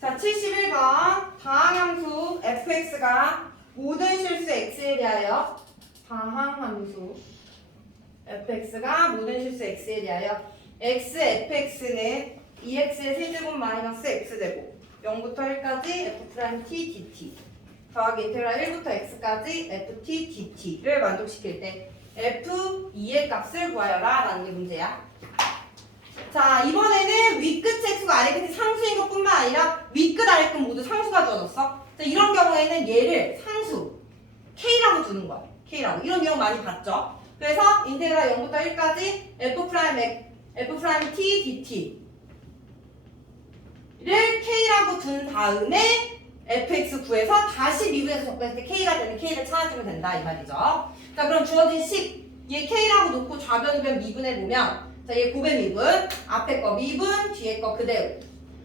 자, 71번 다항함수 fx가 모든 실수 x에 대하여 다항함수 fx가 모든 실수 x에 대하여 x fx는 2x의 세제곱 마이너스 x제곱 0부터 1까지 f 프라임 t dt 더하기 인테그랄 1부터 x까지 ft dt를 만족시킬 때 f2의 값을 구하여라 라는 게 문제야. 자 이번에는 윗끝 책수가 아래끝이 상수인 것뿐만 아래끝 모두 상수가 주어졌어. 자 이런 경우에는 얘를 상수 k라고 두는 거야. k라고 이런 경우 많이 봤죠. 그래서 인테그랄 0부터 1까지 f 프라임 x- f 프라임 t dt 를 k라고 둔 다음에 fx 구해서 다시 미분해서 적분했을 때 k가 되는 k를 찾아주면 된다 이 말이죠. 자 그럼 주어진 식 얘 k라고 놓고 좌변 우변 미분해 보면 자얘 고배 미분 앞에 거 미분 뒤에 거 그대로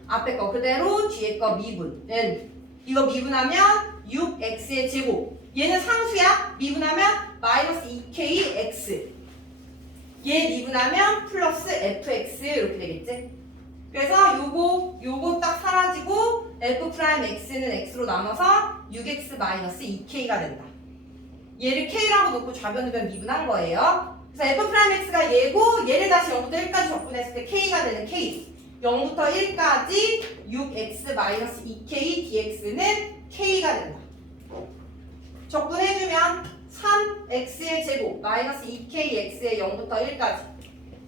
앞에 거 그대로 뒤에 거 미분은 이거 미분하면 6x의 제곱. 얘는 상수야? 미분하면 마이너스 2kx 얘 미분하면 플러스 fx 이렇게 되겠지? 그래서 요거 요거 딱 사라지고 f 프라임 x는 x로 나눠서 6x 마이너스 2k가 된다. 얘를 k라고 놓고 좌변우변 미분한 거예요. 그래서 f 프라임 x가 얘고 얘를 다시 0부터 1까지 적분했을 때 k가 되는 k. 0부터 1까지 6x 마이너스 2k dx는 k가 된다. 적분해주면 3x의 제곱 마이너스 2kx의 0부터 1까지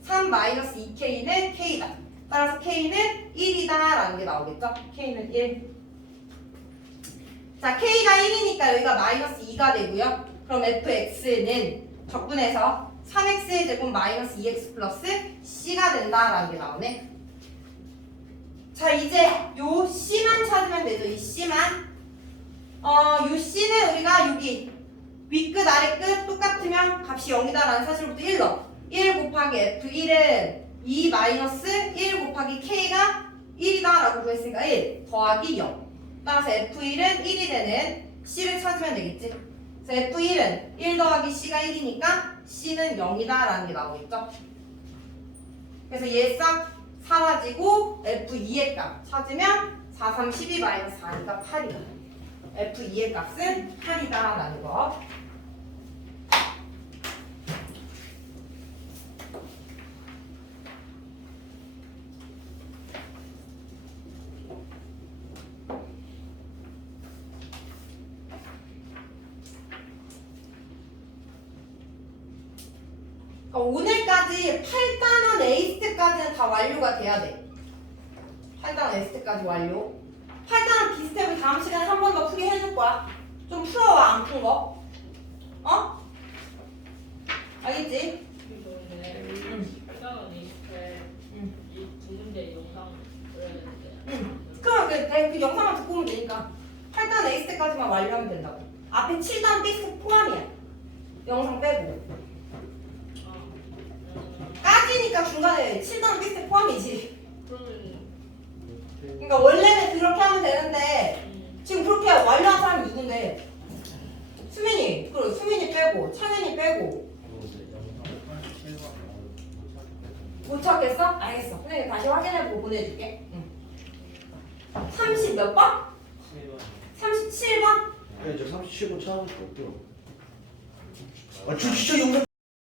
3 마이너스 2k는 k다. 따라서 k는 1이다 라는 게 나오겠죠? k는 1. 자, k가 1이니까 여기가 마이너스 2가 되고요. 그럼 fx는 적분해서 3x의 제곱 마이너스 2x 플러스 c가 된다 라는 게 나오네. 자, 이제 요 c만 찾으면 되죠. 이 c만. 어, 요 c는 우리가 여기 윗끝 아래끝 똑같으면 값이 0이다라는 사실부터 1 넣어. 1 곱하기 f1은 2 마이너스 1 곱하기 k가 1이다라고 구했으니까 1 더하기 0. 따라서 f1은 1이 되는 c를 찾으면 되겠지. 그래서 f1은 1 더하기 c가 1이니까 c는 0이다라는 게 나오겠죠. 그래서 얘 싹 사라지고 f2의 값 찾으면 4, 3, 12 마이너스 4니까 8이다. f2의 값은 8이다 라는 거. 어, 오늘까지 8단원 에이스트까지는 다 완료가 돼야 돼. 8단원 에이스트까지 완료. 8단원 비스텝을 다음 시간에 한 번더 풀게 해줄 거야. 좀 풀어와, 안 푼 거. 어? 알겠지? 응. 그럼 그, 내- 그 영상만 듣고 오면 되니까. 8단 에이스트까지만 완료하면 된다고. 앞에 7단 비스텝 포함이야. 영상 빼고. 아, 음, 까지니까 중간에 7단 비스텝 포함이지. 그러면 그러니까 원래는 그렇게 하면 되는데 음, 지금 그렇게 완료한 사람이 누군데? 수민이, 그리고 수민이 빼고, 창현이 빼고. 못 찾겠어? 알겠어. 선생님 다시 확인해보고 보내줄게. 응. 30 몇 번? 37번? 네, 저 37분 찾아볼 수 없대요. 아, 저 진짜 영상